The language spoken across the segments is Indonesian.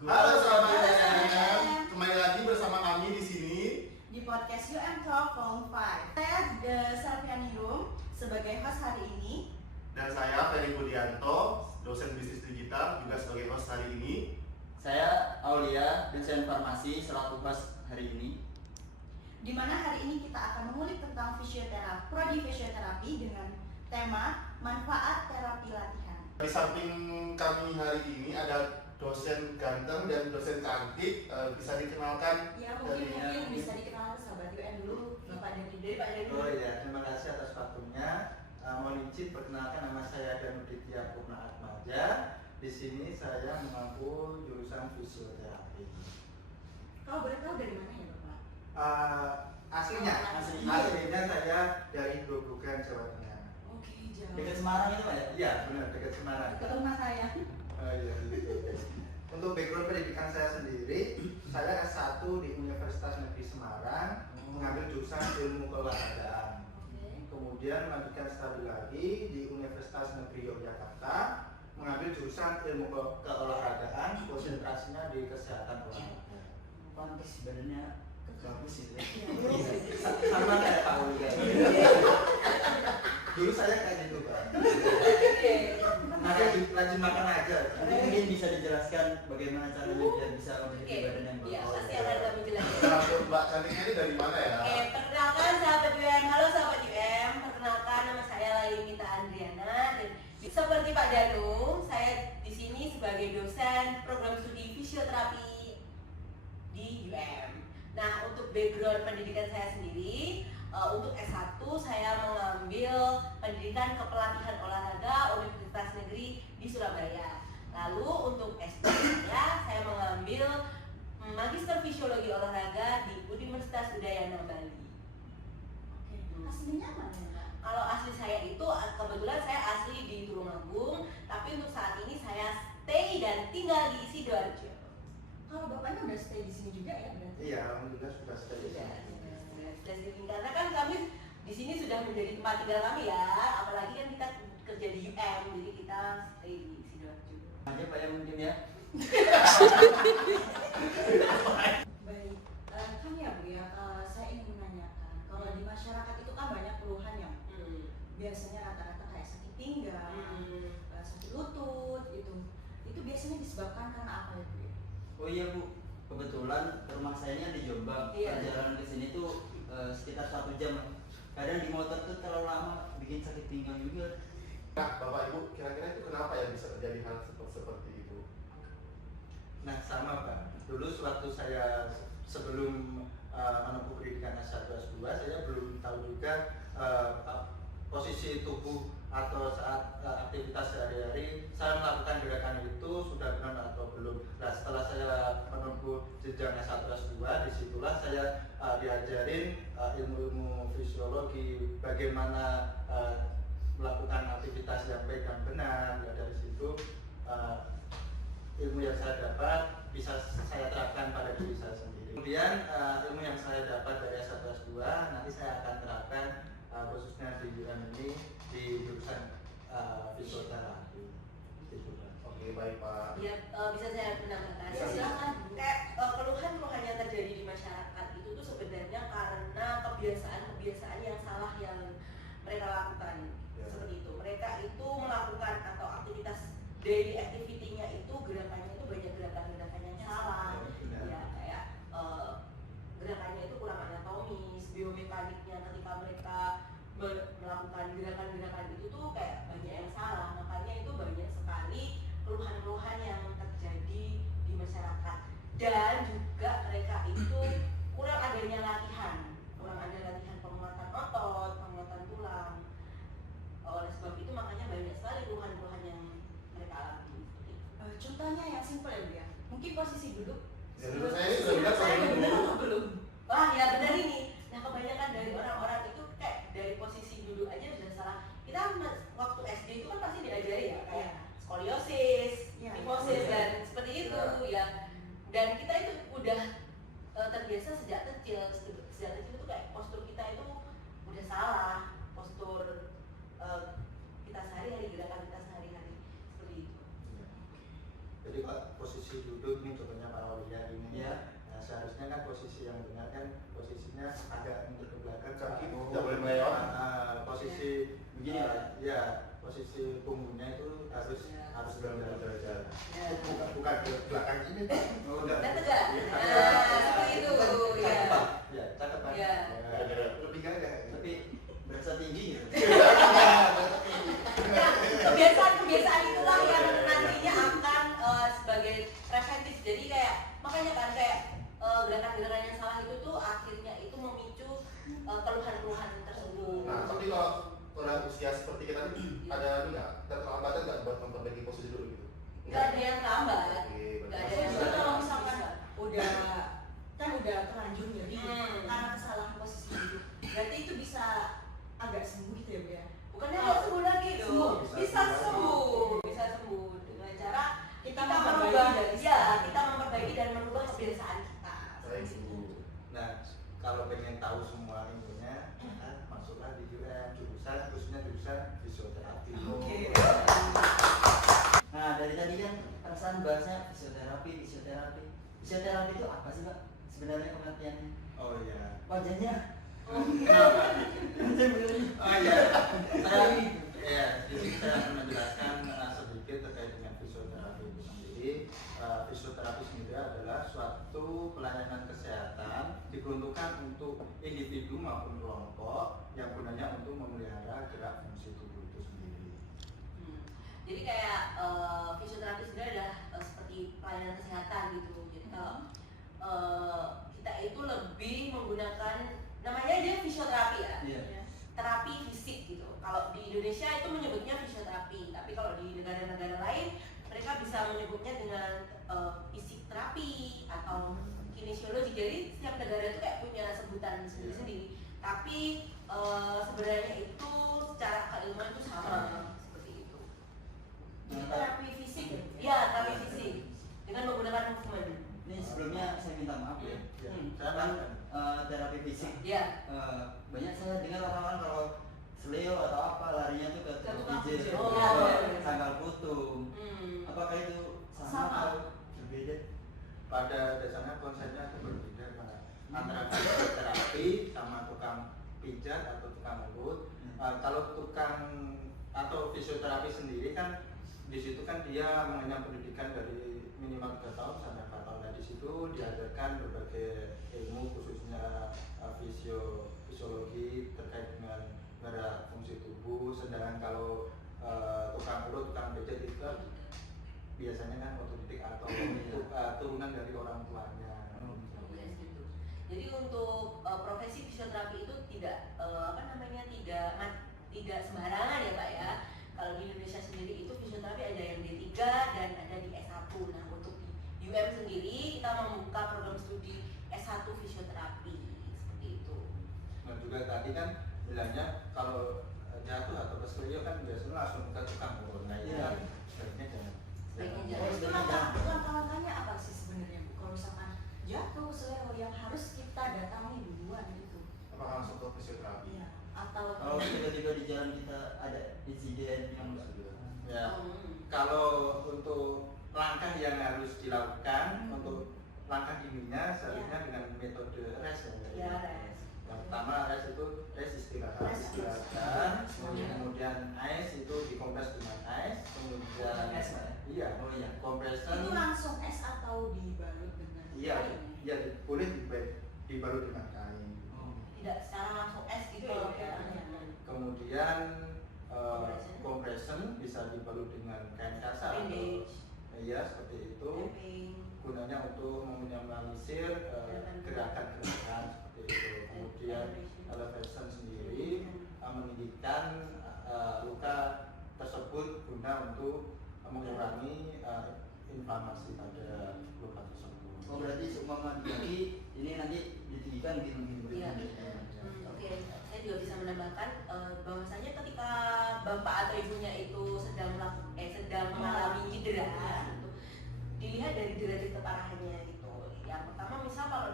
Halo sahabat UM, kembali lagi bersama kami di sini di podcast UM Talk Volume 5. Saya Sarfiani Rum sebagai host hari ini, dan saya Ferry Budianto, dosen bisnis digital juga sebagai host hari ini. Saya Aulia, dosen farmasi selaku host hari ini. Di mana hari ini kita akan mengulik tentang fisioterapi, prodi fisioterapi dengan tema manfaat terapi latihan. Di samping kami hari ini ada dosen ganteng dan dosen cantik, bisa dikenalkan. Ya mungkin bisa dikenal sahabat UM dulu, Bapak dari Pak Dani. Oh iya, terima kasih atas waktunya. Mohon izin perkenalkan, nama saya Danuditya Purna Atmaja. Di sini saya mengampu jurusan fisioterapi. Kalau boleh tahu dari mana ya Bapak? Aslinya saya dari Grobogan, Jawa Tengah. Oke, jauh. Dekat Semarang itu Pak ya? Iya, benar, dekat Semarang. Ke rumah saya. Oh iya, gitu. Untuk background pendidikan saya sendiri, saya S1 di Universitas Negeri Semarang, mengambil jurusan ilmu keolahragaan. Kemudian melanjutkan studi lagi di Universitas Negeri Yogyakarta, mengambil jurusan ilmu keolahragaan, konsentrasinya di kesehatan olahraga. Pantes sebenarnya bagus itu. Sama kayak Pak Uli. Dulu saya kayak gitu Pak. Nah, rajin makan aja. Mungkin bisa dijelaskan bagaimana caranya biar bisa memiliki badan yang bagus. Iya, pasti akan kami jelaskan. Nah, Mbak cantiknya ini dari mana ya? Oke, perkenalkan sahabat UM. Halo sahabat UM, perkenalkan nama saya Lailita Andriana dan seperti Pak Danu, saya di sini sebagai dosen program studi fisioterapi di UM. Nah, untuk background pendidikan saya sendiri, untuk S1 saya mengambil pendidikan kepelatihan olahraga Universitas Negeri di Surabaya. Lalu untuk S2 saya mengambil Magister Fisiologi Olahraga di Universitas Udayana Bali. Aslinya mana ya Pak? Kalau asli saya itu kebetulan saya asli di Tulungagung, tapi untuk saat ini saya stay dan tinggal di Sidoarjo. Kalau bapaknya udah stay di sini juga ya berarti? Iya, alhamdulillah sudah stay. Karena kan kami di sini sudah menjadi tempat tinggal kami ya, apalagi kan kita kerja di UM, jadi kita stay di Sidoarjo. Aja Pak ya mungkin ya. Baik, kan ya Bu ya, saya ingin menanyakan, kalau di masyarakat itu kan banyak keluhan yang biasanya rata-rata kayak sakit pinggang, sakit lutut gitu. Itu biasanya disebabkan karena apa ya Bu? Oh iya Bu, kebetulan rumah saya di Jombang. Iya. Perjalanan ke sini tuh sekitar 1 jam. Kadang di motor tuh terlalu lama bikin sakit pinggang juga. Nah, Bapak Ibu, kira-kira itu kenapa ya bisa terjadi hal seperti itu? Nah sama Pak, dulu sewaktu saya sebelum menempuh pendidikan S1 S2, saya belum tahu juga posisi tubuh atau saat aktivitas sehari-hari saya melakukan gerakan itu sudah benar atau belum. Nah setelah saya menempuh jenjang S1 S2, disitulah saya diajarin ilmu-ilmu fisiologi, bagaimana melakukan aktivitas yang baik dan benar. Ya, dari situ ilmu yang saya dapat bisa saya terapkan pada diri saya sendiri. Kemudian ilmu yang saya dapat dari S1 S2 nanti saya akan terapkan khususnya di UM ini di jurusan fisioterapi. Gitu, Pak. Oke, baik Pak. Ya, bisa saya menambahkan. Ya, Silakan. Kayak keluhan-keluhan yang terjadi di masyarakat itu tuh sebenarnya karena kebiasaan yang salah yang mereka lakukan. Ya. Seperti itu. Mereka itu melakukan atau aktivitas daily activity-nya itu gerakannya itu banyak gerakan-gerakan yang salah. Benar. Ya, kayak gerakannya itu kurang anatomis, biomekaniknya ketika mereka melakukan gerakan-gerakan itu tuh kayak banyak yang salah. Makanya itu banyak sekali keluhan-keluhan yang terjadi di masyarakat. Dan juga mereka itu kurang adanya latihan, kurang ada latihan penguatan otot, penguatan tulang. Oleh sebab itu makanya banyak sekali keluhan-keluhan yang mereka alami. Contohnya yang simpel ya Bu ya, mungkin posisi duduk. Ya, menurut saya ini sudah benar Saya kalau benar dulu. atau belum? Wah ya benar ini. Nah kebanyakan dari orang-orang itu kayak dari posisi duduk aja sudah salah. Kita waktu SD itu kan pasti diajari ya kayak skoliosis, Ya. kifosis Ya. dan seperti itu ya. Dan kita itu udah terbiasa sejak kecil itu kayak postur kita itu udah salah, postur kita sehari-hari, gerakan kita sehari-hari seperti itu. Jadi posisi duduk ini contohnya Pak Aulia ini ya. Nah, seharusnya kan posisi yang benar kan posisinya agak mundur ke belakang, kaki tidak boleh melewat. Posisi begini ya, posisi punggungnya itu harus Benar-benar jalan. bukan ke belakang ini Pak. Oh, enggak. Dan tegak. Seperti itu. Ya. Ya, cakep Pak. Ya. Lebih gagah. Tapi berasa tinggi gitu. Kebiasaan itulah yang nantinya akan sebagai preventif. Jadi kayak makanya kan kayak gerakan-gerakan yang salah itu tuh akhirnya itu memicu keluhan-keluhan tersebut. Nah, tapi kalau udah usia seperti kita ini ada enggak keterlambatan nggak buat memperbaiki posisi dulu gitu? Nggak ada yang lambat. Oke, Nggak ada berarti yang Jadi lambat. kalau misalkan udah terlanjur nyeri Hmm. karena kesalahan posisi duduk, berarti itu bisa agak sembuh gitu ya Bu ya? Bukannya nggak sembuh lagi dong. Sembuh. Bisa sembuh. Bisa sembuh dengan cara Kita kita memperbaiki merubah dari ya sekarang. kita memperbaiki dan merubah kebiasaan kita. Baik. Nah, kalau pengen tahu semua infonya, masuklah di jurusan khususnya jurusan fisioterapi. Oke. Nah dari tadi kan perasaan bahasnya fisioterapi. Fisioterapi itu apa sih Pak? Sebenarnya pengertiannya? Oh iya. Wajahnya. Kenapa? Oh iya. Di sini saya akan menjelaskan sedikit terkait dengan fisioterapi itu sendiri. Fisioterapi sendiri adalah suatu pelayanan kesehatan diperuntukkan untuk individu maupun kelompok yang gunanya untuk memelihara gerak fungsi tubuh itu sendiri. Jadi kayak fisioterapi sendiri adalah seperti pelayanan kesehatan gitu. Jadi kalau kita itu lebih menggunakan namanya aja fisioterapi ya. Iya. Terapi fisik gitu. Kalau di Indonesia itu menyebutnya fisioterapi, tapi kalau di negara-negara lain mereka bisa menyebutnya dengan fisik terapi atau kinesiologi. Jadi setiap negara itu kayak punya sebutan sendiri-sendiri. Tapi sebenarnya itu secara keilmuan itu sama seperti itu. Jadi terapi fisik ya? Ya, terapi fisik dengan menggunakan movement. Ini sebelumnya saya minta maaf ya. Ya, Hmm. saya Kan kan terapi fisik. Ya. Banyak saya dengar orang-orang kalau seleo atau apa larinya tuh ke tukang pijit, pijit. Oh, atau iya. sangkal putung. Apakah itu sama atau berbeda? pada dasarnya konsepnya itu berbeda Pak. Antara fisioterapi sama tukang pijat atau tukang urut. Kalau tukang atau fisioterapi sendiri kan di situ kan dia mengenyam pendidikan dari minimal 3 tahun sampai 4 tahun. Nah, di situ diajarkan berbagai ilmu khususnya fisiologi terkait dengan gerak fungsi tubuh. Sedangkan kalau tukang urut, tukang pijat itu kan biasanya kan otodidak atau turunan dari orang tuanya. Gitu. Jadi untuk profesi fisioterapi itu tidak tidak sembarangan ya Pak ya. Kalau di Indonesia sendiri itu fisioterapi ada yang D3 dan ada di S1. Nah untuk di UM sendiri kita membuka program studi S1 fisioterapi seperti itu. Nah juga tadi kan bilangnya kalau jatuh atau keselio kan biasanya langsung ke tukang urut. Nah itu kan sebaiknya jangan. Sebaiknya jangan. Itu langkah-langkahnya apa sih sebenarnya Bu? Kalau misalkan jatuh seleo yang harus kita datangi duluan gitu? Apakah langsung ke fisioterapi? Iya. Atau Kalau tiba-tiba di jalan kita ada insiden yang Ya, kalau untuk langkah yang harus dilakukan untuk langkah dininya seharusnya dengan metode rest ya. Ya, rest. Yang pertama rest itu rest istirahat, Rest. istirahatkan, kemudian ice itu dikompres dengan ice, kemudian Es, Pak, ya? iya, Oh iya. compression, itu langsung es atau dibalut dengan iya, kain? iya boleh dibalut dengan kain. Tidak secara langsung S gitu Oh, ya. iya. Kemudian compression bisa dibalut dengan kain kasar atau Bandage. iya seperti itu. Tapping. Gunanya untuk meminimalisir gerakan-gerakan seperti itu. Kemudian elevation sendiri meninggikan luka tersebut guna untuk mengurangi inflamasi pada luka tersebut. Oh berarti seumpama di kaki ini nanti ditinggikan gini. Iya. Oke, saya juga bisa menambahkan bahwasanya ketika bapak atau ibunya itu sedang mengalami cedera, gitu, dilihat dari derajat keparahannya gitu. Yang pertama misal kalau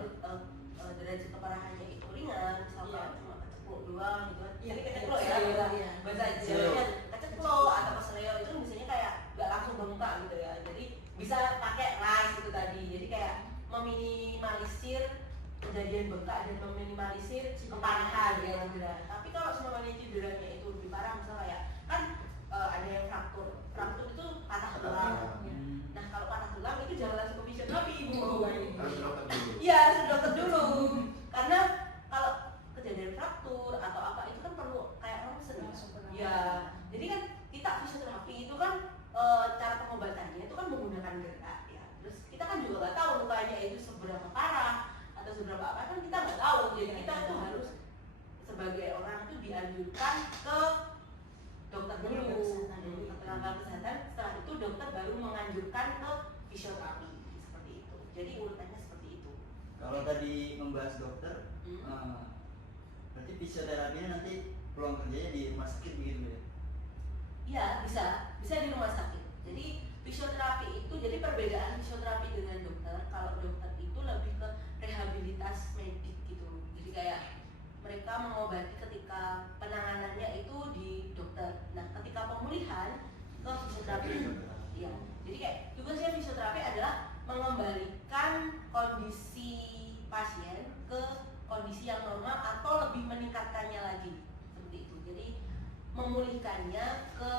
derajat keparahannya itu ringan, misalkan cuma keceplok doang gitu kan. Iya, Jadi keceplok ya, iya. bahasa Jawanya keceplok atau keseleo itu biasanya kayak nggak langsung bengkak gitu ya. Jadi bisa pakai meminimalisir kejadian bengkak dan meminimalisir keparahan ya cedera. Tapi kalau semuanya cederanya itu lebih parah, misalnya kayak kan ada yang fraktur itu patah tulang. Nah kalau patah tulang itu jangan langsung ke fisioterapi ibu. Harus dokter dulu. Iya harus ke dokter dulu, karena kalau kejadian fraktur atau apa itu kan perlu kayak ronsen. Ya, jadi kan kita fisioterapi itu kan cara pengobatannya itu kan menggunakan gerak ya. Terus kita kan juga nggak tahu lukanya itu seberapa parah atau seberapa apa, kan kita nggak tahu. Jadi kita itu harus sebagai orang itu dianjurkan ke dokter dulu, tenaga kesehatan. Setelah itu dokter baru menganjurkan ke fisioterapi seperti itu. Jadi urutannya seperti itu. Kalau tadi membahas dokter, berarti fisioterapinya nanti peluang kerjanya di rumah sakit begitu ya? Iya bisa di rumah sakit. Jadi fisioterapi itu, jadi perbedaan fisioterapi dengan dokter, kalau dokter itu lebih ke rehabilitas medik gitu. Jadi kayak mereka mengobati ketika penanganannya itu di dokter. Nah ketika pemulihan ke fisioterapi. Iya. Jadi kayak tugasnya fisioterapi adalah mengembalikan kondisi pasien ke kondisi yang normal atau lebih meningkatkannya lagi seperti itu. Jadi memulihkannya ke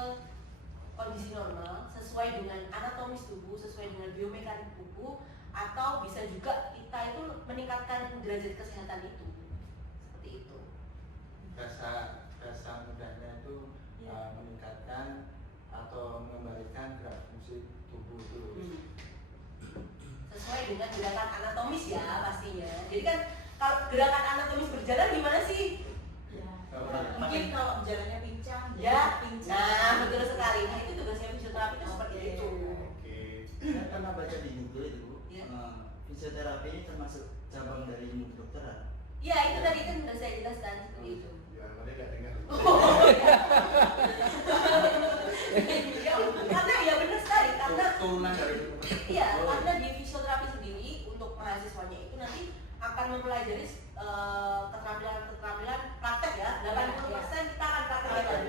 kondisi normal sesuai dengan anatomis tubuh, sesuai dengan biomekanik tubuh, atau bisa juga kita itu meningkatkan derajat kesehatan itu seperti itu. Bahasa mudahnya itu meningkatkan atau mengembalikan gerak fungsi tubuh itu. Sesuai dengan gerakan anatomis ya pastinya. Jadi kan kalau gerakan anatomis berjalan gimana sih? Mungkin kalau jalannya pincang, Ya, pincang. nah betul sekali. Nah itu tugasnya fisioterapi itu seperti itu. Oke. Saya pernah baca di Google itu, Bu, Ya. fisioterapi ini termasuk cabang dari ilmu kedokteran. Ya itu tadi kan sudah saya jelaskan seperti itu. Ya, tadi nggak dengar. Ya, karena ya benar sekali karena Turunan dari itu. iya karena di fisioterapi sendiri untuk mahasiswanya itu nanti akan mempelajari keterampilan praktek ya. 80% kita akan praktekkan.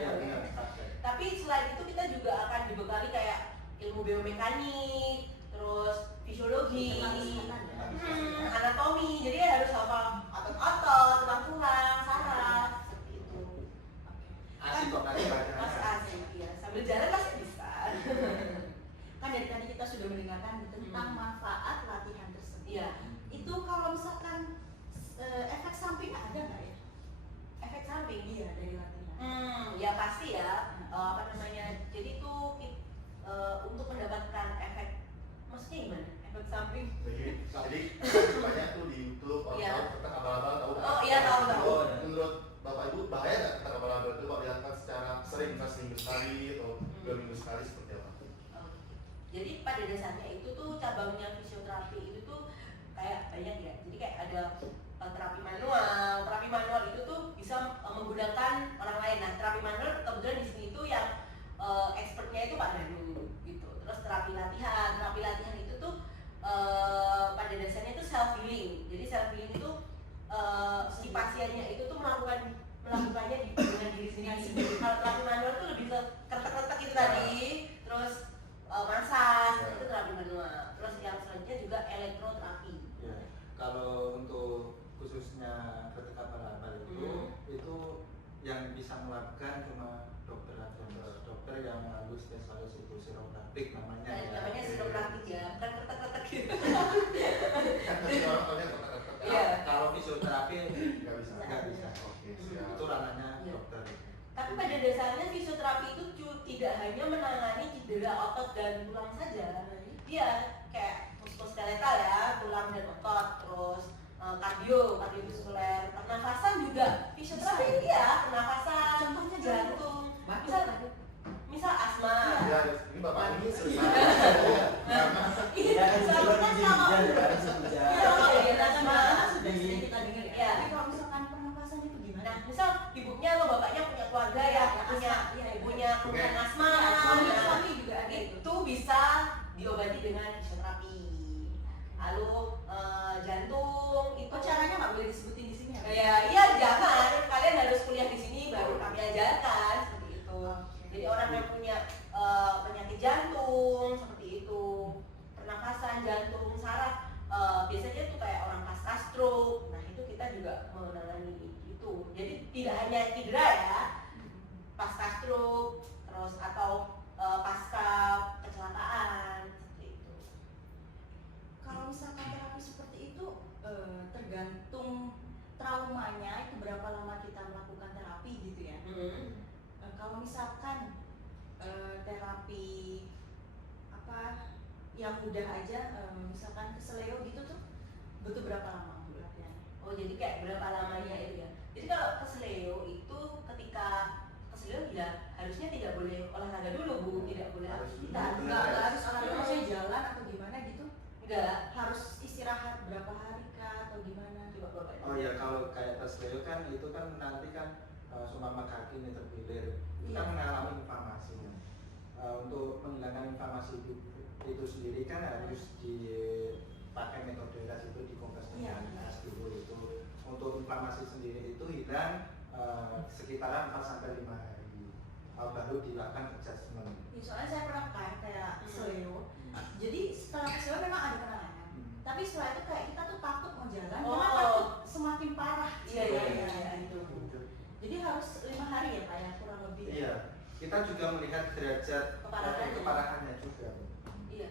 Tapi selain itu kita juga akan dibekali kayak ilmu biomekanik, terus fisiologi, anatomi. Jadi harus hafal otot-otot, tulang-tulang, saraf seperti itu. Asik kok tadi Mas bacanya. asik ya, sambil jalan masih bisa. Kan dari tadi kita sudah mendengarkan tentang manfaat latihan tersebut. Iya. Itu kalau misalkan efek samping ada nggak ya? Efek samping Iya dari latihan. ya pasti ya. Apa namanya? Jadi itu untuk mendapatkan efek, maksudnya gimana? Efek samping? Jadi banyak tuh di YouTube Iya. atau ketak abal-abal tahu nggak? Oh iya tahu. Menurut Bapak Ibu bahaya nggak ketak abal-abal itu kalau dilakukan secara sering, misalnya seminggu sekali atau 2 minggu sekali seperti apa? Jadi pada dasarnya itu tuh cabangnya fisioterapi itu tuh kayak banyak ya. Jadi kayak ada terapi manual. Terapi manual itu tuh bisa menggunakan orang lain. Nah terapi manual kebetulan di sini tuh yang expertnya itu Pak Danu gitu. Terus terapi latihan itu tuh pada dasarnya itu self healing. Jadi self healing itu si pasiennya itu tuh melakukannya dengan diri sendiri. Kalau terapi manual tuh lebih ke kertek-kertek itu tadi, terus massage itu terapi manual. Terus yang selanjutnya juga elektroterapi. Ya, kalau untuk khususnya ketika abal-abal itu yang bisa melakukan cuma dokter aja, dokter yang mengandung spesialis itu chiropraktik namanya. Namanya chiropraktik ya, bukan kertek-kertek gitu. Kan pasti orang tahunya ketak-ketak. Iya. Kalau fisioterapi Nggak bisa. nggak bisa. Oke, siap. Itu ranahnya Iya. dokter. Tapi pada dasarnya fisioterapi itu tidak hanya menangani cedera otot dan tulang saja. Dia kayak muskuloskeletal ya, tulang dan otot, terus kardiovaskuler, pernafasan juga fisioterapi ya, pernafasan, Contohnya jantung, misal asma. Ya, ini Bapak ini Iya, Ya kan sama kan sama. Iya, asma. Sudah sering kita dengar ya. Iya. Tapi kalau misalkan pernapasan itu gimana? Nah, misal ibunya atau bapaknya punya keluarga ya, punya keluhan asma, Suami juga ada itu bisa diobati dengan fisioterapi. Lalu jantung itu caranya nggak boleh disebutin di sini iya jangan, kalian harus kuliah di sini baru kami ajarkan seperti itu. Jadi orang yang punya penyakit jantung seperti itu, pernafasan, jantung, saraf, biasanya tergantung traumanya itu berapa lama kita melakukan terapi gitu ya. Kalau misalkan terapi apa yang udah aja, misalkan keseleo gitu tuh butuh berapa lama Bu latihannya? Oh jadi kayak berapa lamanya itu ya? Jadi kalau keseleo itu ketika keseleo ya harusnya tidak boleh olahraga dulu Bu, tidak boleh aktivitas. Nggak harus olahraga, maksudnya jalan atau gimana gitu? Enggak. Harus istirahat berapa hari kah atau gimana? Coba Bapak. Oh ya, kalau kayak keseleo kan itu kan nanti kan seumpama kaki ini terbilir, itu kan mengalami inflamasi. Untuk menghilangkan inflamasi itu sendiri kan harus dipakai metode ras, itu dikompres dengan gas dulu. Itu untuk inflamasi sendiri itu hilang sekitaran 4 sampai 5 hari. Baru dilakukan adjustment. Ya, soalnya saya pernah kan kayak keseleo. Jadi setelah keseleo memang ada penanganan. Tapi setelah itu kayak kita tuh takut mau jalan, karena takut semakin parah. Iya itu. Jadi harus 5 hari ya Pak ya, kurang lebih. Iya, kita juga melihat derajat keparahannya juga. Iya.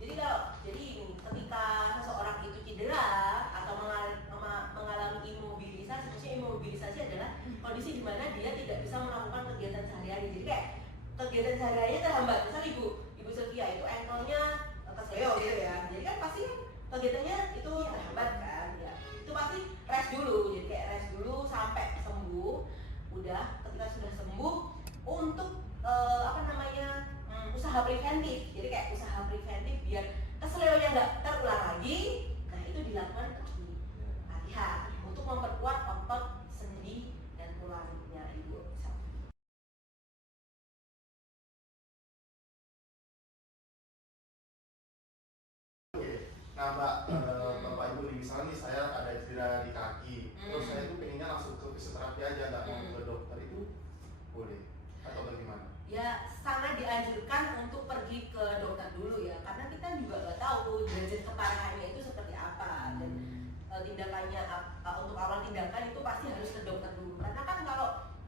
Jadi ini ketika seseorang itu cedera atau mengalami imobilisasi, maksudnya imobilisasi adalah kondisi di mana dia tidak bisa melakukan kegiatan sehari-hari. Jadi kayak kegiatan sehari-harinya terhambat. Misal Ibu Sylvia itu ankle-nya keseleo gitu ya. Jadi kan pasti kegiatannya itu terhambat kan. Ya. Itu pasti rest dulu. Jadi kayak rest dulu sampai sembuh. Udah ketika sudah sembuh untuk usaha preventif. Jadi kayak usaha preventif biar keseleonya nggak terulang lagi. Nah itu dilakukan di latihan untuk memperkuat otot sendi dan tulangnya Ibu. Nah Mbak, Bapak Ibu nih, misalnya nih saya ada cedera di kaki, terus saya tuh pengennya langsung ke fisioterapi aja, nggak mau ke dokter, itu boleh atau bagaimana? Ya sangat dianjurkan untuk pergi ke dokter dulu ya, karena kita juga nggak tahu derajat keparahannya itu seperti apa dan tindakannya untuk awal tindakan itu pasti harus ke dokter dulu. Karena kan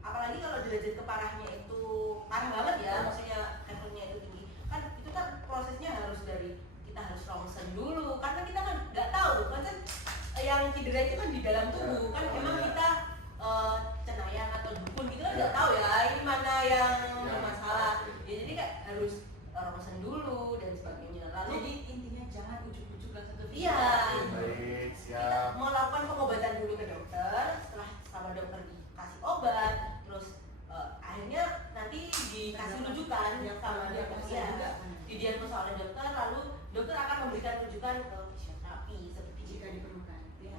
apalagi kalau derajat keparahannya itu parah banget ya, maksudnya levelnya itu tinggi, kan itu kan prosesnya harus dari kita harus rongsen dulu, karena kita kan nggak tahu kan yang cedera itu kan di dalam tubuh kan, memang kita cenayang atau dukun gitu kan nggak tahu ya ini mana yang masalah ya, jadi kayak harus rongsen dulu dan sebagainya. Lalu Jadi intinya jangan ujuk-ujuk langsung ke iya, Baik, kita siap. melakukan pengobatan dulu ke dokter, setelah sama dokter dikasih obat, terus akhirnya nanti dikasih rujukan sama dokter ya, didiagnosa oleh dokter, lalu dokter akan memberikan rujukan ke fisioterapi seperti jika diperlukan. ya.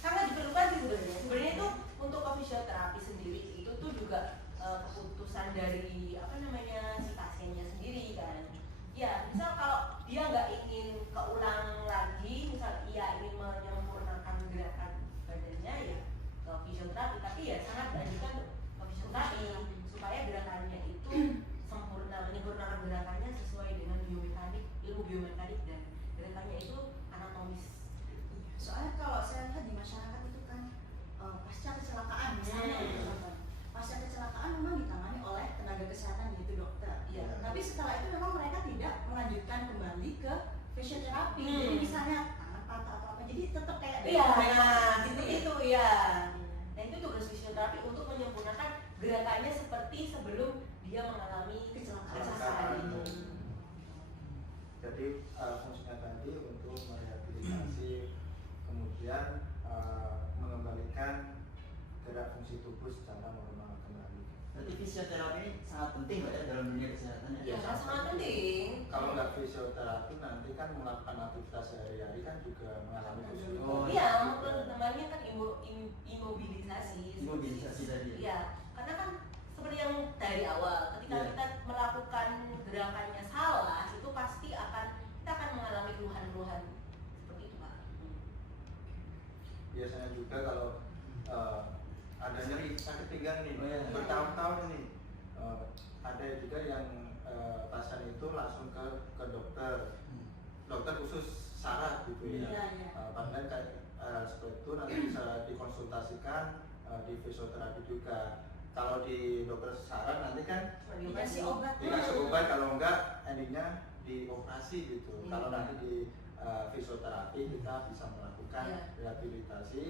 Sangat diperlukan sih sebenarnya. Sebenarnya itu untuk ke fisioterapi sendiri itu tuh juga keputusan dari si pasiennya sendiri kan. Ya, misal kalau dia nggak ingin keulang lagi, misal ia ingin menyempurnakan gerakan badannya ya ke fisioterapi, tapi ya sangat dianjurkan ke fisioterapi supaya gerakannya itu menyempurnakan gerakannya sesuai dengan ilmu biomekanik dan gerakannya itu anatomis. Soalnya kalau saya lihat di masyarakat itu kan pasca kecelakaan misalnya, pasca kecelakaan memang ditangani oleh tenaga kesehatan yaitu dokter. Iya. Tapi setelah itu memang mereka tidak melanjutkan kembali ke fisioterapi. Jadi misalnya tangan patah atau apa, jadi tetap kayak Iya, nah, itu ya. Nah itu tugas fisioterapi untuk menyempurnakan gerakannya seperti sebelum dia mengalami kecelakaan itu. Jadi fungsinya tadi untuk merehabilitasi, kemudian mengembalikan gerak fungsi tubuh secara normal kembali. Berarti fisioterapi ini sangat penting Mbak ya dalam dunia kesehatan ya? Ya sangat penting. Kalau nggak fisioterapi nanti kan melakukan aktivitas sehari-hari kan juga mengalami kesulitan. Oh, Iya, namanya kan imobilisasi. Imobilisasi tadi ya? Iya, karena kan seperti yang dari awal, ketika kita melakukan gerakannya salah, itu pasti kita akan mengalami keluhan-keluhan seperti itu Pak. Biasanya juga kalau ada nyeri sakit pinggang nih, bertahun-tahun nih, ada juga yang pasien itu langsung ke dokter khusus saraf gitu ya. Padahal seperti itu nanti bisa dikonsultasikan di fisioterapi juga. Kalau di dokter saraf nanti kan dikasih obat, kalau enggak endingnya dioperasi gitu. Kalau nanti di fisioterapi kita bisa melakukan rehabilitasi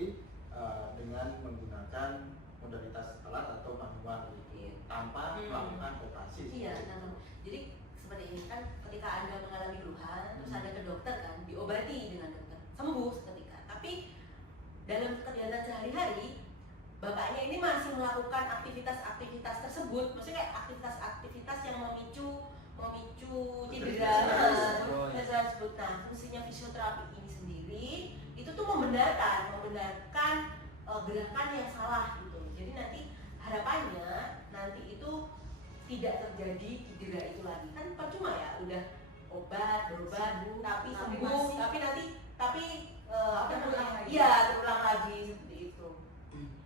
dengan menggunakan modalitas alat atau manual tanpa melakukan operasi. Iya, jadi seperti ini kan ketika Anda mengalami keluhan terus Anda ke dokter kan diobati dengan dokter sembuh seketika, tapi dalam kegiatan sehari-hari bapaknya ini masih melakukan aktivitas-aktivitas tersebut, maksudnya kayak aktivitas-aktivitas yang memicu cedera tersebut. Nah, fungsinya fisioterapi ini sendiri itu tuh membenarkan gerakan yang salah gitu. Jadi nanti harapannya nanti itu tidak terjadi cedera itu lagi. Kan percuma ya udah obat tapi sembuh tapi terulang lagi seperti itu.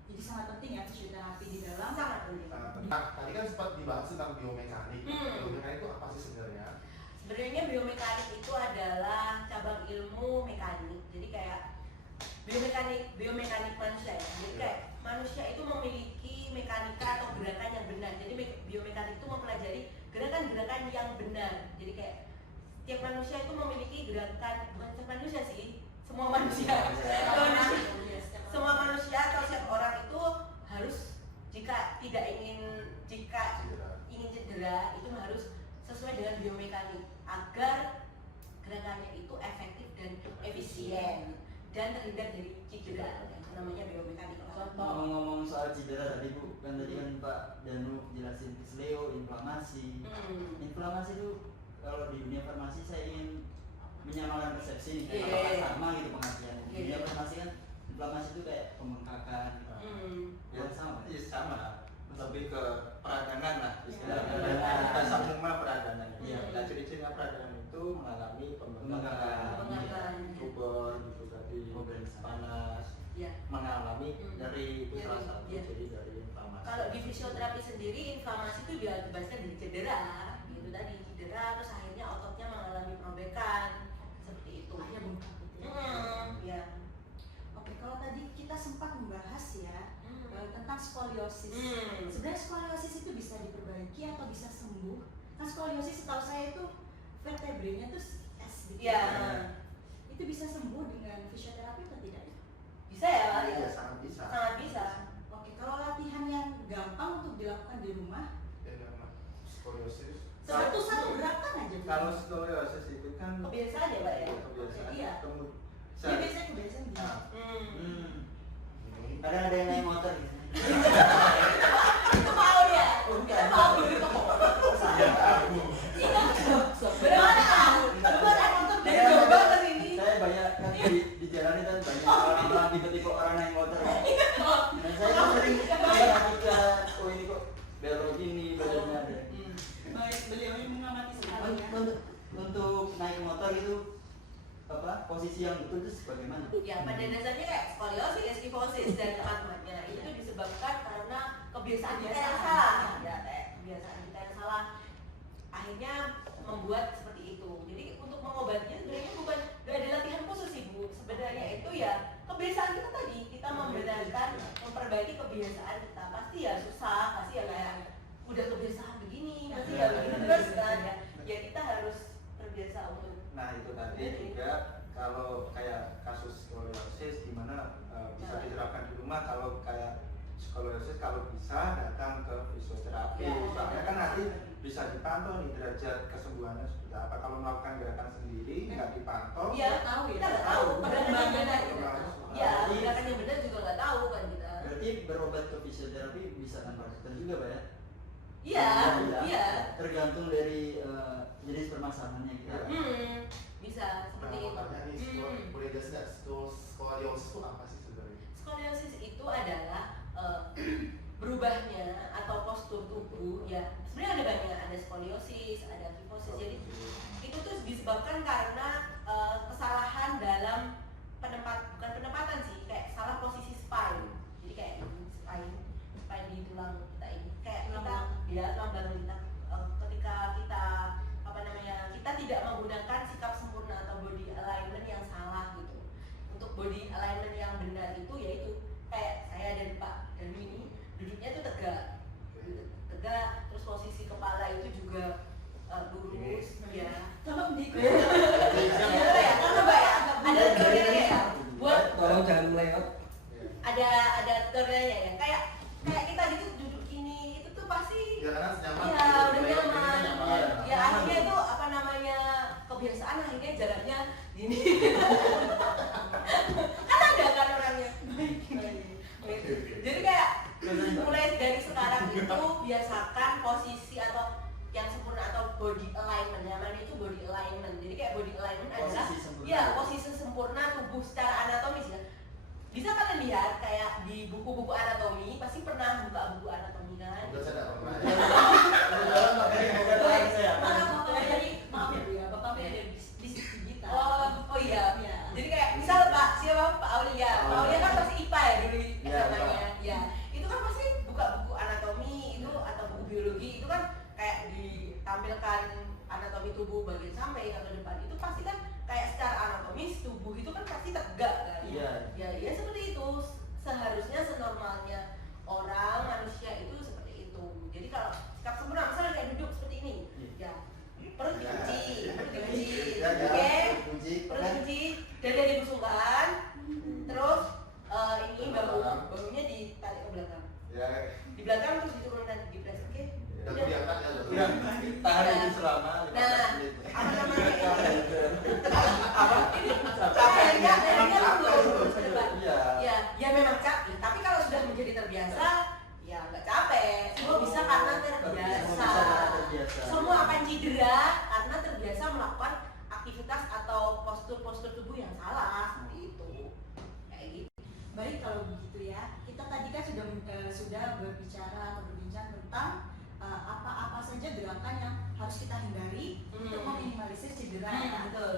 Jadi sangat penting ya fisioterapi di dalam. Sangat penting. Tadi kan sempat dibahas tentang biomekanik. Biomekanik itu apa sih sebenarnya? Sebenarnya biomekanik itu adalah cabang ilmu mekanik. Jadi kayak biomekanik manusia ya. Jadi kayak manusia itu memiliki mekanika atau gerakan yang benar. Jadi biomekanik itu mempelajari gerakan-gerakan yang benar. Jadi kayak tiap manusia itu memiliki gerakan, bukan setiap manusia sih, semua manusia. Semua manusia atau setiap orang itu harus jika ingin cedera itu harus sesuai dengan biomekanik agar gerakannya itu efektif dan efisien dan terhindar dari cedera. Itu namanya biomekanik. Ngomong soal cedera tadi Bu, kan tadi kan Pak Danu jelasin kesleo, inflamasi. Inflamasi itu kalau di dunia farmasi saya ingin menyamakan persepsi nih, apakah sama gitu pengertiannya. Di dunia farmasi kan inflamasi itu kayak pembengkakan. Ya sama. Iya sama, lebih ke peradangan lah istilahnya. Peradangan. Bahasa umumnya peradangan. Iya. Nah, ciri-cirinya peradangan itu mengalami pembengkakan, rubor gitu tadi, panas, mengalami nyeri itu salah satu ciri dari inflamasi. Kalau di fisioterapi sendiri inflamasi itu diakibatkan dari cedera, gitu tadi cedera terus akhirnya ototnya mengalami perobekan seperti itu. Akhirnya bengkak gitu ya. Ya. Oke, kalau tadi kita sempat membahas ya tentang skoliosis. Sebenarnya skoliosis itu bisa diperbaiki atau bisa sembuh. Nah, skoliosis setahu saya itu vertebrenya tuh S gitu. Iya. Itu bisa sembuh dengan fisioterapi atau tidak? Bisa ya, Pak? Iya, sangat bisa. Sangat bisa. Oke, kalau latihan yang gampang untuk dilakukan di rumah, Skoliosis. satu gerakan aja. Kalau skoliosis itu kan Kebiasaan ya, Pak ya? kebiasaan. Iya. Dia biasanya kebiasaan gini. Nah, Kadang ada yang naik motor gitu. Itu mau ya? Bukan. Mau. Saya tahu. Benar tahu. Buat motor dari Jombang ke sini. Saya banyak kan di jalan itu banyak orang tiba-tiba orang naik motor. Nah, saya kan sering ketika ini kok belok gini badannya ada. Baik, beliau ini mengamati sekali ya. Untuk naik motor itu posisi yang betul itu bagaimana? Ya, pada dasarnya kayak skoliosis, kifosis dan teman-temannya itu disebabkan karena kebiasaan kita yang salah. Ya, kayak kebiasaan kita yang salah akhirnya membuat seperti itu. Jadi untuk mengobatinya sebenarnya bukan gak ada latihan khusus sih Bu. Sebenarnya itu ya kebiasaan kita tadi, kita membenarkan, memperbaiki kebiasaan kita. Pasti ya susah, pasti ya kayak udah kebiasaan begini, pasti ya begini terus kan ya. Ya kita harus terbiasa untuk. nah itu tadi juga kalau kayak kasus skoliosis gimana bisa diterapkan di rumah. Kalau kayak skoliosis kalau bisa datang ke fisioterapi, soalnya kan nanti bisa dipantau nih derajat kesembuhannya seperti apa. Kalau melakukan gerakan sendiri nggak dipantau, Iya, tahu ya. kita nggak tahu. Gerakan yang benar gitu. Perkembangan. Ya, gerakan yang benar juga nggak tahu kan kita. Berarti berobat ke fisioterapi bisa tanpa dokter juga Pak ya? Iya, iya. Tergantung dari jenis permasalahannya kita. Bisa seperti Nah, itu. makanya nih, boleh jelasin nggak skoliosis itu apa sih sebenarnya? Skoliosis itu adalah berubahnya atau postur tubuh ya. Sebenarnya ada banyak, ada skoliosis, ada kifosis. Jadi itu tuh disebabkan karena kesalahan dalam bukan penempatan sih, kayak salah posisi spine. Jadi kayak ini spine di tulang kita ini. Kayak tulang belakang kita ketika kita kita tidak menggunakan sikap sempurna atau body alignment yang salah gitu. Untuk body alignment yang benar bahunya gini. Kan ada kan orangnya. Jadi kayak mulai dari sekarang itu biasakan posisi atau yang sempurna atau body alignment, namanya itu body alignment. Jadi kayak body alignment adalah posisi sempurna tubuh secara anatomis ya. Bisa kalian lihat kayak di buku-buku anatomi, pasti pernah buka buku anatomi kan? Udah saya nggak pernah. Maaf ya Bu ya, Bapak ada bisnis digital. Oh iya. Iya. Jadi kayak misal siapa Pak Aulia. Pak Aulia kan pasti IPA ya dulu namanya. Ya. Itu kan pasti buka buku anatomi itu atau buku biologi itu kan kayak ditampilkan anatomi tubuh bagian samping atau depan. Itu pasti kan kayak secara anatomis tubuh itu kan pasti tegak kan. Iya. Ya seperti itu. Seharusnya senormalnya orang manusia itu seperti itu. Jadi kalau sikap sempurna misalnya kayak duduk seperti ini. Ya. Perut dikunci, oke? Perut dikunci, dada dibusungkan, terus ini bahunya ditarik ke belakang. Di belakang terus diturunkan di press, oke? Dan diangkat ya. Udah tahan ini selama 15 menit. Apa namanya ini? Apa? Jarinya lurus ke depan. Iya. Ya memang capek. Tapi kalau sudah menjadi terbiasa, ya nggak capek. Semua bisa karena terbiasa. Semua akan cedera karena terbiasa melakukan aktivitas atau postur-postur tubuh yang salah seperti itu. Kayak gitu. Baik kalau begitu ya, kita tadi kan sudah berbicara atau berbincang tentang apa-apa saja gerakan yang harus kita hindari untuk meminimalisir cedera ya. Betul.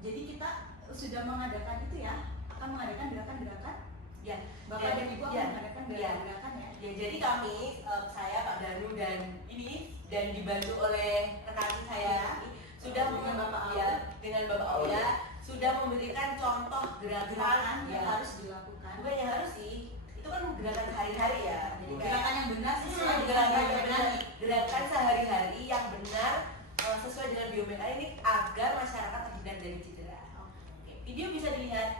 Jadi kita sudah mengadakan itu ya, akan mengadakan gerakan-gerakan. Ya, Bapak dan Ibu akan mengadakan gerakan-gerakan ya. Ya, jadi kami, saya Pak Danu dan ini dan dibantu oleh rekan saya sudah Dengan Bapak Aulia. ya, dengan Bapak Aulia sudah memberikan contoh gerakan yang ya. harus dilakukan. Bukan yang harus sih, itu kan gerakan sehari-hari ya. Jadi kayak Gerakan yang benar sesuai dengan gerakan yang biomekanik. benar, gerakan sehari-hari yang benar sesuai dengan biomekanik agar masyarakat terhindar dari cedera. Oke, video bisa dilihat.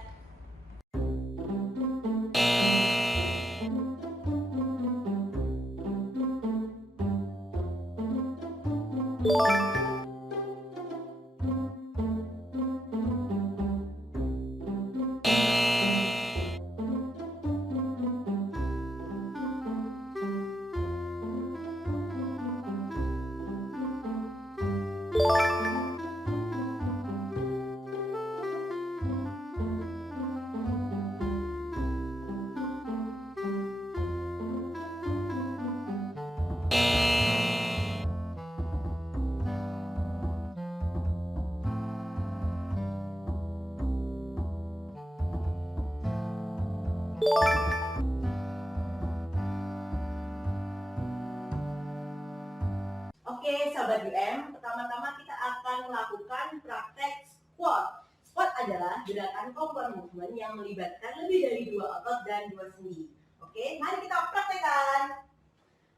Oke, sahabat UM, pertama-tama kita akan melakukan praktek squat. Squat adalah gerakan compound movement yang melibatkan lebih dari 2 otot dan 2 sendi. Oke, mari kita praktekkan.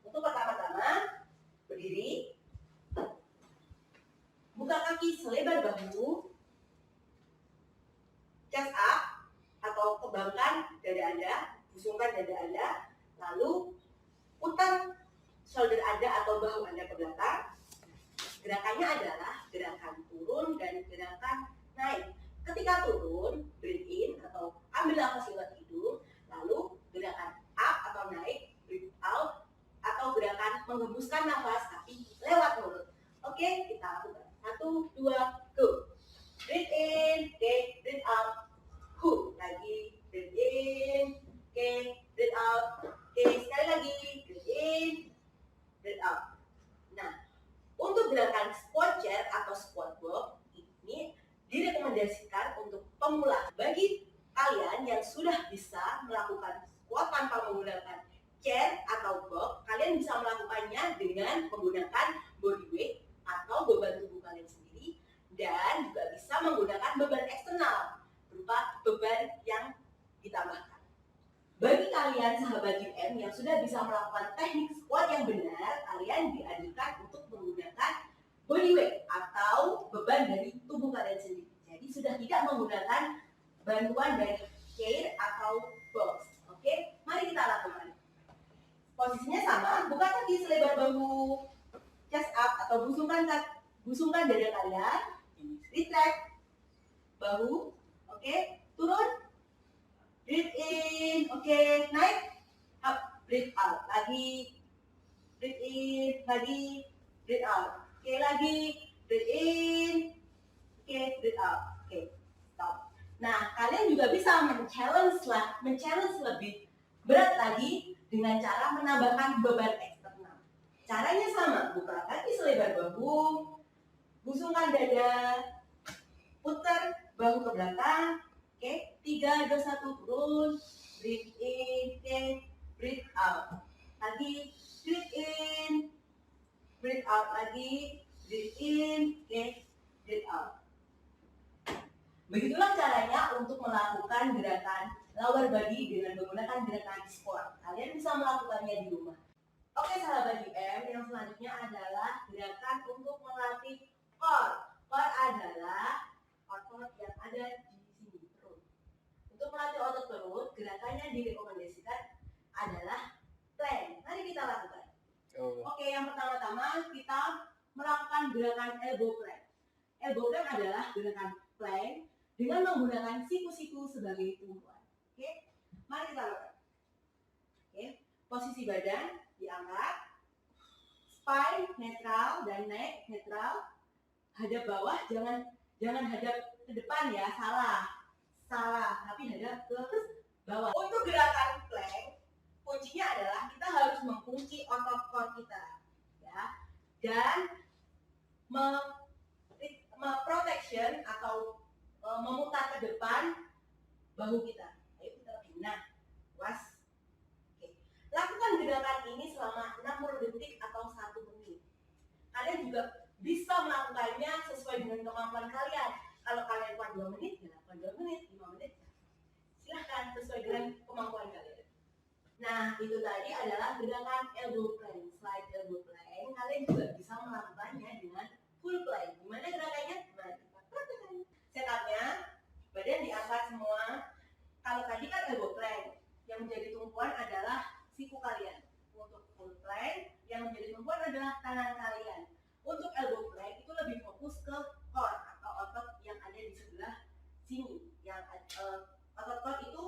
Untuk pertama-tama, berdiri. Buka kaki selebar bahu. Chest up atau kembangkan dada Anda, busungkan dada Anda, lalu putar shoulder Anda atau bahu Anda ke belakang. Gerakannya adalah gerakan turun dan gerakan naik. Ketika turun, breathe in atau ambil nafas lewat hidung, lalu gerakan up atau naik, breathe out, atau gerakan menghembuskan nafas tapi lewat mulut. Oke, kita lakukan. 1, 2, go. Breathe in, oke, breathe out, hook. Lagi, breathe in, oke, breathe out. Oke, sekali lagi, breathe in, breathe out. Nah, untuk gerakan squat chair atau squat box ini direkomendasikan untuk pemula. Bagi kalian yang sudah bisa melakukan squat tanpa menggunakan chair atau box, kalian bisa melakukannya dengan menggunakan body weight atau beban tubuh kalian sendiri, dan juga bisa menggunakan beban eksternal berupa beban yang ditambahkan. Bagi kalian sahabat UM yang sudah bisa melakukan teknik squat yang benar, kalian dianjurkan untuk menggunakan body weight atau beban dari tubuh kalian sendiri. Jadi sudah tidak menggunakan bantuan dari chair atau box. Oke, mari kita lakukan. Posisinya sama, buka kaki selebar bahu, chest up atau busungkan dada kalian, retract, bahu, oke, turun, breathe in, oke, naik, up, breathe out, lagi, breathe in, lagi, breathe out, oke, lagi, breathe in, oke, breathe out, oke, stop. Nah, kalian juga bisa men-challenge lebih berat lagi dengan cara menambahkan beban eksternal. Caranya sama, buka kaki selebar bahu, busungkan dada, putar bahu ke belakang, oke, 3, 2, 1, turun, breathe in, oke, breathe out, lagi, breathe in, breathe out, lagi, breathe in, oke, breathe out. Begitulah caranya untuk melakukan gerakan lower body dengan menggunakan gerakan squat. Kalian bisa melakukannya di rumah. Oke sahabat UM, yang selanjutnya adalah gerakan untuk melatih core. Core adalah otot yang ada di sini, perut. Untuk melatih otot perut, gerakannya direkomendasikan adalah plank. Mari kita lakukan. Oke, yang pertama-tama kita melakukan gerakan elbow plank. Elbow plank adalah gerakan plank dengan menggunakan siku-siku sebagai tumpuan. Oke, mari kita lakukan. Oke, posisi badan diangkat, spine netral dan neck netral, hadap bawah, jangan hadap ke depan ya, salah, tapi hadap ke bawah. Untuk gerakan plank, kuncinya adalah kita harus mengunci otot core kita, ya, dan protection atau memutar ke depan bahu kita. Ayo kita lagi. Nah, was. Oke. Lakukan gerakan ini selama 60 detik atau 1 menit. Kalian juga bisa melakukannya sesuai dengan kemampuan kalian. Kalau kalian kuat 2 menit, ya lakukan 2 menit, 5 menit. Silahkan sesuai dengan kemampuan kalian. Nah, itu tadi adalah gerakan elbow plank. Selain elbow plank, kalian juga bisa melakukannya dengan full plank. Gimana gerakannya? Mari kita praktekkan. Setupnya, badan diangkat semua. Kalau tadi kan elbow plank, yang menjadi tumpuan adalah siku kalian. Untuk full plank, yang menjadi tumpuan adalah tangan kalian. Untuk elbow plank itu lebih fokus ke core atau otot yang ada di sebelah sini. Yang otot core itu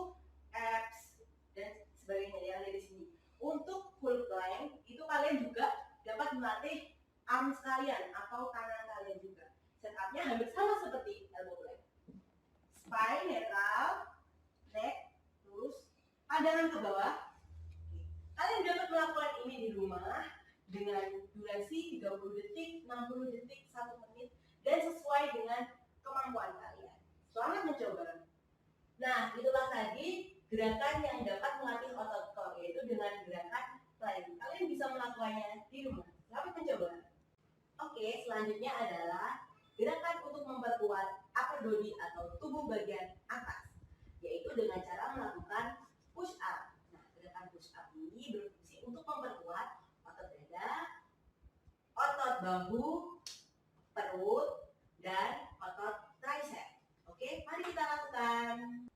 abs dan sebagainya yang ada di sini. Untuk full plank itu kalian juga dapat melatih arms kalian atau tangan kalian juga. Setupnya hampir sama seperti elbow plank. Spine netral, neck lurus, pandangan ke bawah. Kalian dapat melakukan ini di rumah dengan durasi 30 detik, 60 detik, 1 menit dan sesuai dengan kemampuan kalian. Selamat mencoba. Nah, itulah tadi gerakan yang dapat melatih otot core, yaitu dengan gerakan plank. Kalian bisa melakukannya di rumah. Selamat mencoba. Oke, selanjutnya adalah gerakan untuk memperkuat upper body atau tubuh bagian atas, yaitu dengan cara melakukan push up. Nah, gerakan push up ini berfungsi untuk memperkuat otot dada, otot bahu, perut, dan otot tricep. Oke, mari kita lakukan.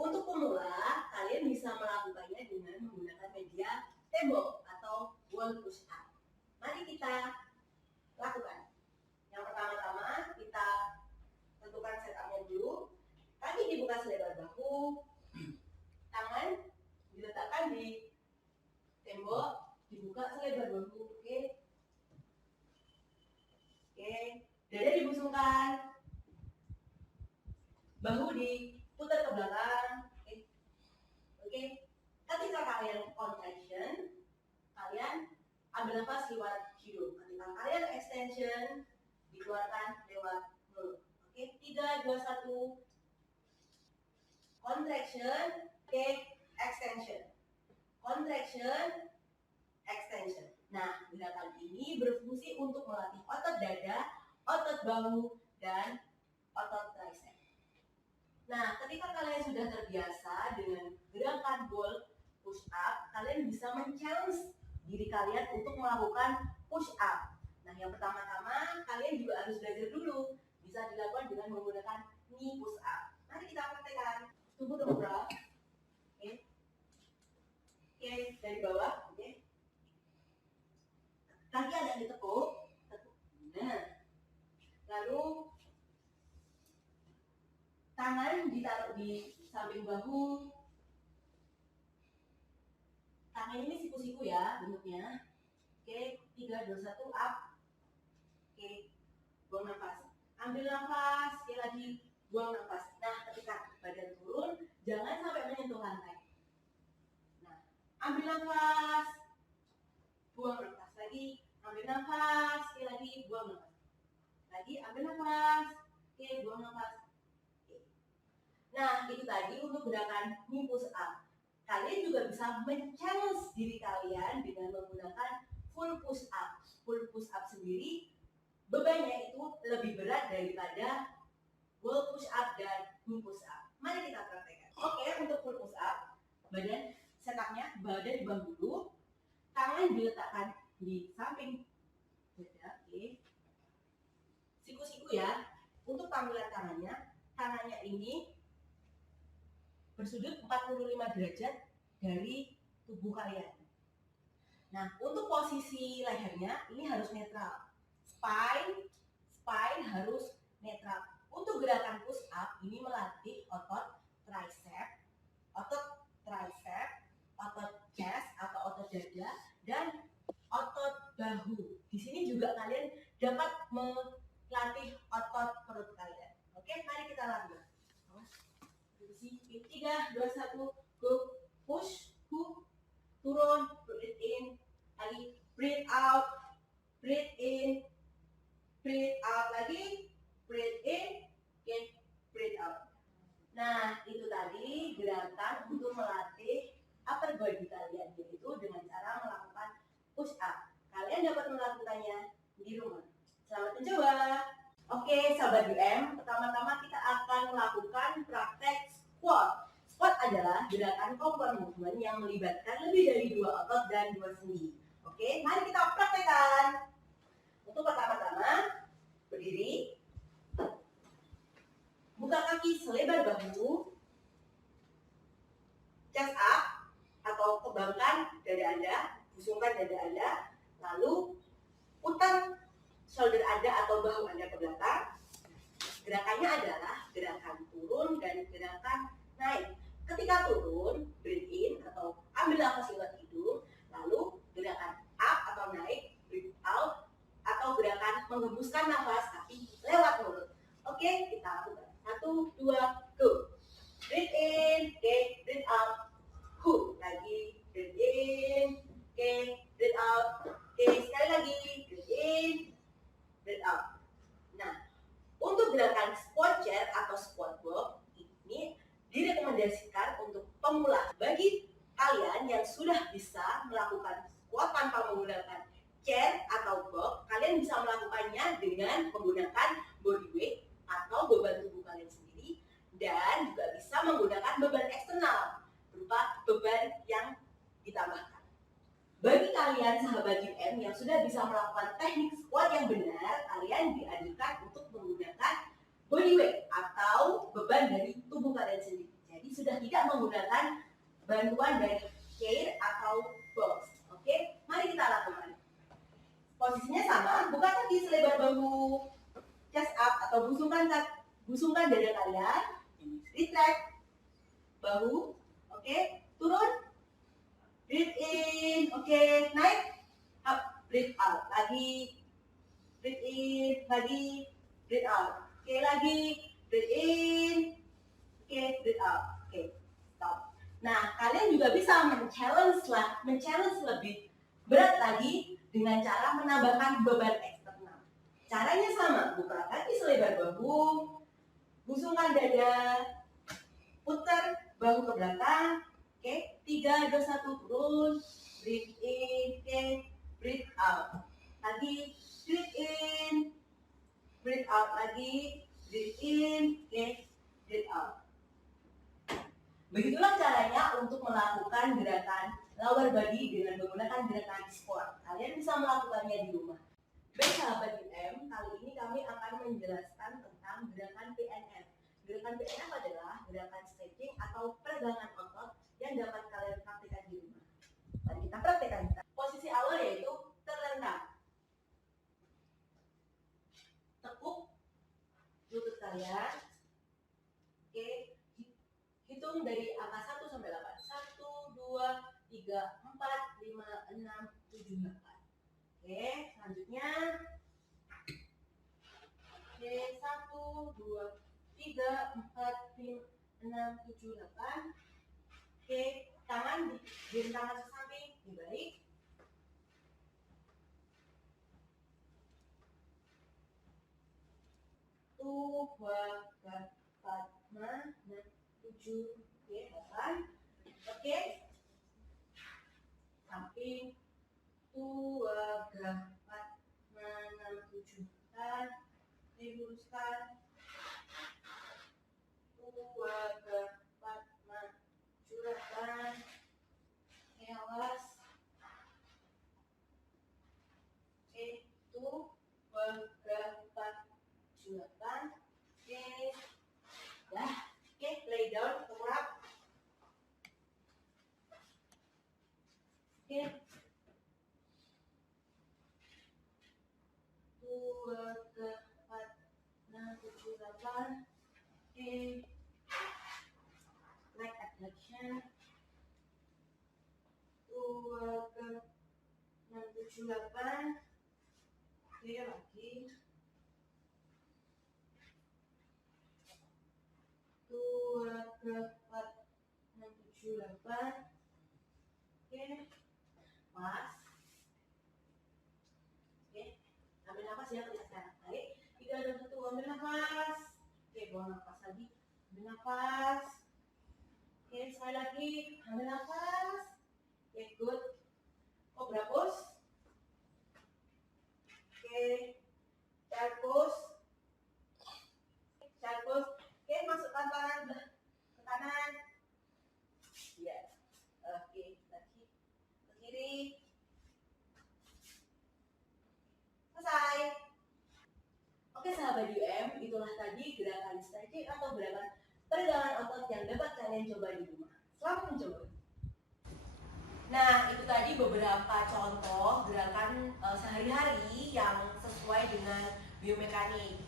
Untuk pemula, kalian bisa melakukannya dengan menggunakan media tembok atau wall push up. Mari kita lakukan. Yang pertama-tama kita tentukan setupnya dulu. Kaki dibuka selebar bahu, tangan diletakkan di tembok, dibuka selebar bahu. Oke. Dada dibusungkan, bahu diputar ke belakang. Oke. Ketika kalian contraction, kalian ambil nafas lewat hidung. Ketika kalian extension, dikeluarkan lewat mulut. Oke, 3, 2, 1. Contraction, oke, extension. Contraction, extension. Nah, gerakan ini berfungsi untuk melatih otot dada, otot bahu, dan otot tricep. Nah, ketika kalian sudah terbiasa dengan gerakan wall push up, kalian bisa men-challenge diri kalian untuk melakukan push up. Nah, yang pertama-tama kalian juga harus belajar dulu. Bisa dilakukan dengan menggunakan knee push up. Mari kita praktekkan. Tubuh terbuka. Oke. Oke, dari bawah. Oke. Kaki agak ditekuk. Nah. Lalu tangan ditaruh di samping bahu. Tangan ini siku-siku ya bentuknya. Oke, 3, 2, 1, up. Oke, buang nafas. Ambil nafas, sekali lagi buang nafas. Nah, ketika badan turun, jangan sampai menyentuh lantai. Nah, ambil nafas, buang nafas lagi. Ambil nafas, sekali lagi buang nafas. Lagi ambil nafas. Oke, buang nafas. Oke. Nah, itu tadi untuk gerakan knee push up. Kalian juga bisa men-challenge diri kalian dengan menggunakan full push up. Full push up sendiri bebannya itu lebih berat daripada wall push up dan knee push up. Mari kita praktekkan. Oke, untuk full push up, badan setupnya badan dibuang dulu, tangan diletakkan di samping dada. Oke. Siku-siku ya. Untuk tampilan tangannya ini bersudut 45 derajat dari tubuh kalian. Nah, untuk posisi lehernya ini harus netral. Spine harus netral. Untuk gerakan push up ini melatih otot tricep, otot chest atau otot dada, dan otot bahu. Di sini juga kalian dapat melatih otot perut kalian. Oke, mari kita lakukan. 3, 2, 1, go. Push, hook, turun, breathe in, lagi, breathe out, breathe in, breathe out lagi, breathe in, oke, breathe out. Nah, itu tadi gerakan untuk melatih upper body kalian, yaitu dengan cara melakukan push up. Kalian dapat melakukannya di rumah. Selamat mencoba. Oke, sahabat UM, pertama-tama kita akan melakukan praktek squat. Squat adalah gerakan compound movement yang melibatkan lebih dari 2 otot dan 2 sendi. Oke, mari kita praktekkan. Untuk pertama-tama, berdiri. Buka kaki selebar bahu. Chest up atau kembangkan dada Anda, busungkan dada Anda, lalu putar shoulder Anda atau bahu Anda ke belakang. Gerakannya adalah gerakan turun dan gerakan naik. Ketika turun, breathe in atau ambil nafas lewat hidung, lalu gerakan up atau naik, breathe out, atau gerakan menghembuskan nafas tapi lewat mulut. Oke, kita lakukan. 1, 2, go. Breathe in, oke, breathe out, hook. Lagi, breathe in, oke, breathe out. Oke, sekali lagi, breathe in, breathe out. Nah, untuk gerakan squat chair atau squat box ini direkomendasikan untuk pemula. Bagi kalian yang sudah bisa melakukan squat tanpa menggunakan chair atau box, kalian bisa melakukannya dengan menggunakan body weight atau beban tubuh kalian sendiri, dan juga bisa menggunakan beban eksternal berupa beban yang ditambahkan. Bagi kalian sahabat UM yang sudah bisa melakukan teknik squat yang benar, kalian dianjurkan untuk menggunakan body weight atau beban dari tubuh kalian sendiri. Jadi sudah tidak menggunakan bantuan dari chair atau box. Oke, mari kita lakukan. Posisinya sama, buka kaki selebar bahu, chest up atau busungkan dada kalian, retract bahu, oke, turun, breathe in, oke, naik, up, breathe out, lagi, breathe in, lagi, breathe out, oke, lagi, breathe in, oke, breathe out, oke, stop. Nah, kalian juga bisa men-challenge lebih berat lagi dengan cara menambahkan beban eksternal. Caranya sama, buka kaki selebar bahu, busungkan dada, putar bahu ke belakang, oke, 3, 2, 1, turun, breathe in, oke, breathe out, lagi, breathe in, breathe out lagi, breathe in, oke, breathe out. Begitulah caranya untuk melakukan gerakan lower body dengan menggunakan gerakan squat. Kalian bisa melakukannya di rumah. Baik sahabat UM, kali ini kami akan menjelaskan tentang gerakan PNF. Gerakan PNF adalah gerakan stretching atau peregangan otot yang dapat kalian praktikkan di rumah. Mari kita praktikkan. Posisi awal yaitu terlentang. Tekuk lutut kalian. Oke, hitung dari angka 1 sampai 8. 1, 2, 3, 4, 5, 6, 7, 8. Oke, selanjutnya. Oke, 1, 2, 3, 4, 5, 6, 7, 8. Oke, tangan tangan ke samping, dibalik. Tuh, 2, 3, 4, 5, 6, 7, oke, 8. Oke. Samping. 2, 3, 4, 5, 6, 7, 8. Diluruskan. 2, 3, 4, 5, 7, 8. Oke, awas. Oke, 2, 3, 4, 8. Oke. Dah. Oke, lay down, tengkurap. Oke. 2, 3, 4, 6, 7, 8. Oke. Leg abduction. 2, 3, 6, 7, 8. Oke, lagi. 2, 3, 4, 6, 7, 8. Oke, pas. Oke, ambil nafas ya sekarang. Tarik. 3, 2, 1, ambil nafas. Oke, buang nafas lagi. Ambil nafas. Oke, sekali lagi. Ambil nafas. Oke, good. Cobra pose. Oke, child pose. Child pose. Oke, masukkan tangan ke kanan. Yes. Oke, lagi ke kiri. Selesai. Oke, sahabat UM, itulah tadi gerakan stretching atau gerakan peregangan otot yang dapat kalian coba di rumah. Selamat mencoba. Nah, itu tadi beberapa contoh gerakan sehari-hari yang sesuai dengan biomekanik.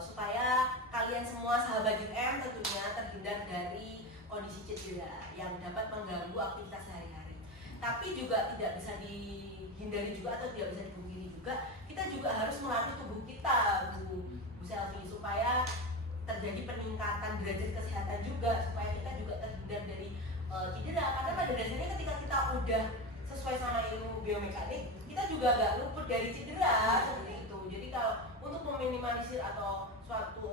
Supaya kalian semua sahabat UM tentunya terhindar dari kondisi cedera yang dapat mengganggu aktivitas sehari-hari. Tapi juga tidak bisa dihindari juga atau tidak bisa dipungkiri juga, kita juga harus melatih tubuh kita, Bu Selvi, supaya terjadi peningkatan derajat kesehatan juga, supaya kita juga terhindar dari cedera. Karena pada dasarnya ketika kita udah sesuai sama ilmu biomekanik, kita juga gak luput dari cedera seperti itu. Jadi kalau untuk meminimalisir atau suatu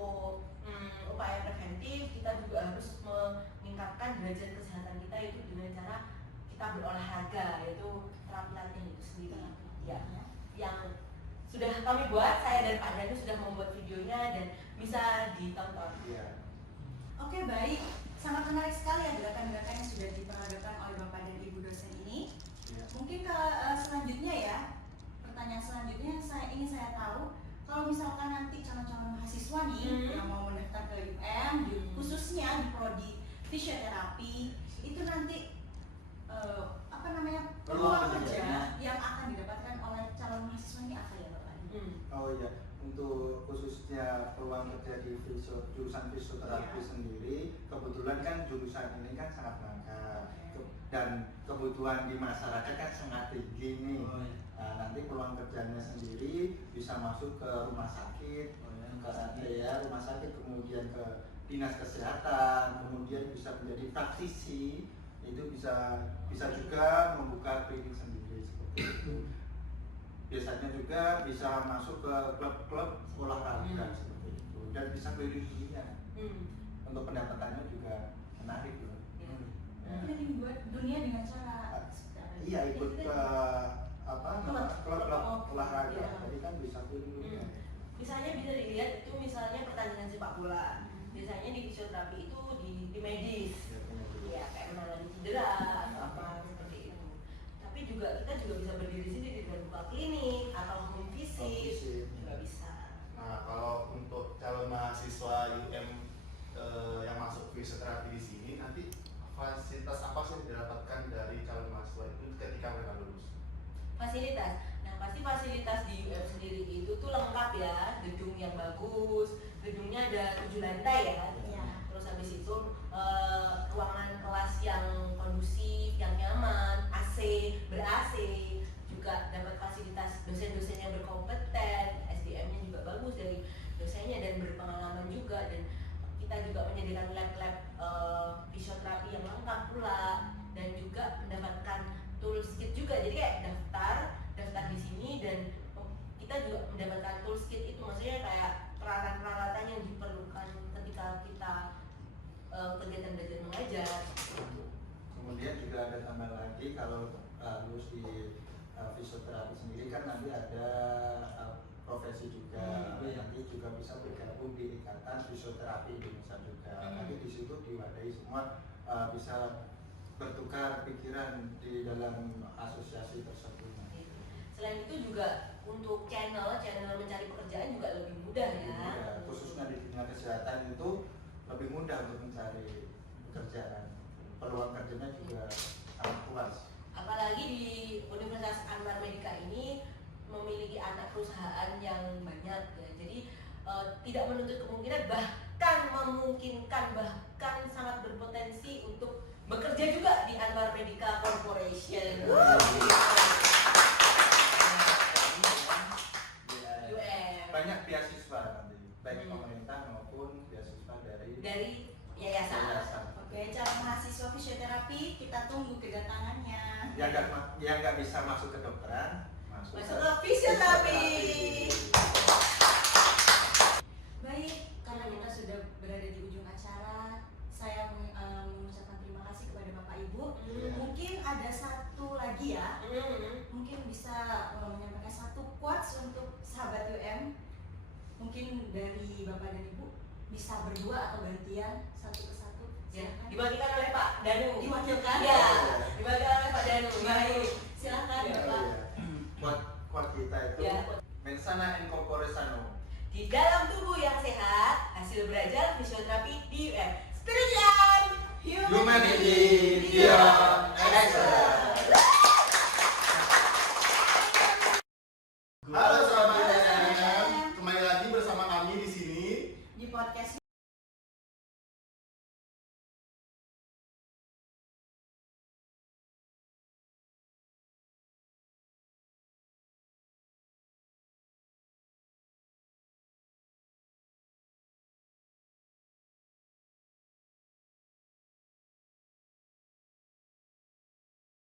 upaya preventif, kita juga harus meningkatkan derajat kesehatan kita itu dengan cara kita berolahraga, yaitu terapi latihan itu sendiri. Ya, yang sudah kami buat, saya dan Pak Danu sudah membuat videonya dan bisa ditonton. Iya. Oke, baik. Sangat menarik sekali ya gerakan-gerakan yang sudah diperagakan oleh Bapak dan Ibu dosen ini. Iya. Mungkin ke selanjutnya ya, pertanyaan selanjutnya saya ingin saya tahu, kalau misalkan nanti calon-calon mahasiswa nih yang mau mendaftar ke UM, khususnya di prodi fisioterapi, itu nanti peluang kerja yang akan didapatkan oleh calon mahasiswa ini apa ya Bapak? Oh iya, untuk khususnya peluang kerja di jurusan fisioterapi sendiri, kebetulan kan jurusan ini kan sangat langka dan kebutuhan di masyarakat kan sangat tinggi nih. Nah, nanti peluang kerjanya sendiri bisa masuk ke rumah sakit, rumah sakit, kemudian ke dinas kesehatan, kemudian bisa menjadi praktisi, itu bisa juga membuka klinik sendiri seperti itu. Biasanya juga bisa masuk ke klub-klub olahraga seperti itu dan bisa keliling dunia. Untuk pendapatannya juga menarik loh. Keliling dunia dengan cara iya, ikut ke klub-klub olahraga. Jadi kan bisa keliling dunia. Misalnya bisa dilihat itu misalnya pertandingan sepak bola. Biasanya di fisioterapi itu di medis. Ya, kayak menangani cedera atau apa seperti itu. Tapi juga kita juga bisa berdiri sendiri dan buka klinik atau home visit juga bisa. Nah, kalau untuk calon mahasiswa UM yang masuk fisioterapi di sini, nanti fasilitas apa sih yang didapatkan dari calon mahasiswa itu ketika mereka lulus? Fasilitas. Nah, pasti fasilitas di UM sendiri itu tuh lengkap ya, gedung yang bagus, gedungnya ada 7 lantai ya. Terus habis itu ruangan dosennya dan berpengalaman juga, dan kita juga menyediakan lab-lab fisioterapi yang lengkap pula, dan juga mendapatkan tools kit juga. Jadi kayak daftar di sini, dan kita juga mendapatkan tools kit itu, maksudnya kayak peralatan-peralatan yang diperlukan ketika kita kegiatan belajar mengajar. Kemudian juga ada tambah lagi kalau lulus di fisioterapi sendiri kan nanti ada profesi juga, nanti juga bisa bergabung di Ikatan Fisioterapi Indonesia juga. Nanti di situ diwadahi semua, bisa bertukar pikiran di dalam asosiasi tersebut. Selain itu juga untuk channel mencari pekerjaan juga lebih mudah ya. Khususnya di dunia kesehatan itu lebih mudah untuk mencari pekerjaan. Peluang kerjanya juga sangat luas. Apalagi di Universitas Anwar Medika ini memiliki anak perusahaan yang banyak ya. Jadi tidak menutup kemungkinan, bahkan memungkinkan, bahkan sangat berpotensi untuk bekerja juga di Anwar Medika Corporation. Banyak beasiswa nanti, baik pemerintah maupun beasiswa dari yayasan. Oke, calon mahasiswa fisioterapi kita tunggu kedatangannya. Yang nggak bisa masuk ke dokteran, masuk ke fisioterapi. Baik, karena kita sudah berada di ujung acara, saya mengucapkan terima kasih kepada Bapak Ibu. Mungkin ada satu lagi ya, mungkin bisa menyampaikan satu quotes untuk sahabat UM. Mungkin dari Bapak dan Ibu bisa berdua atau gantian satu ke satu. Ya, dibagikan oleh Pak Danu. Diwakilkan? Ya, dibagikan oleh Pak Danu. Baik, silakan Bapak. Quote kita itu mensana in corpore sano. Di dalam tubuh yang sehat, hasil belajar fisioterapi di UM. Spirit and Humanity.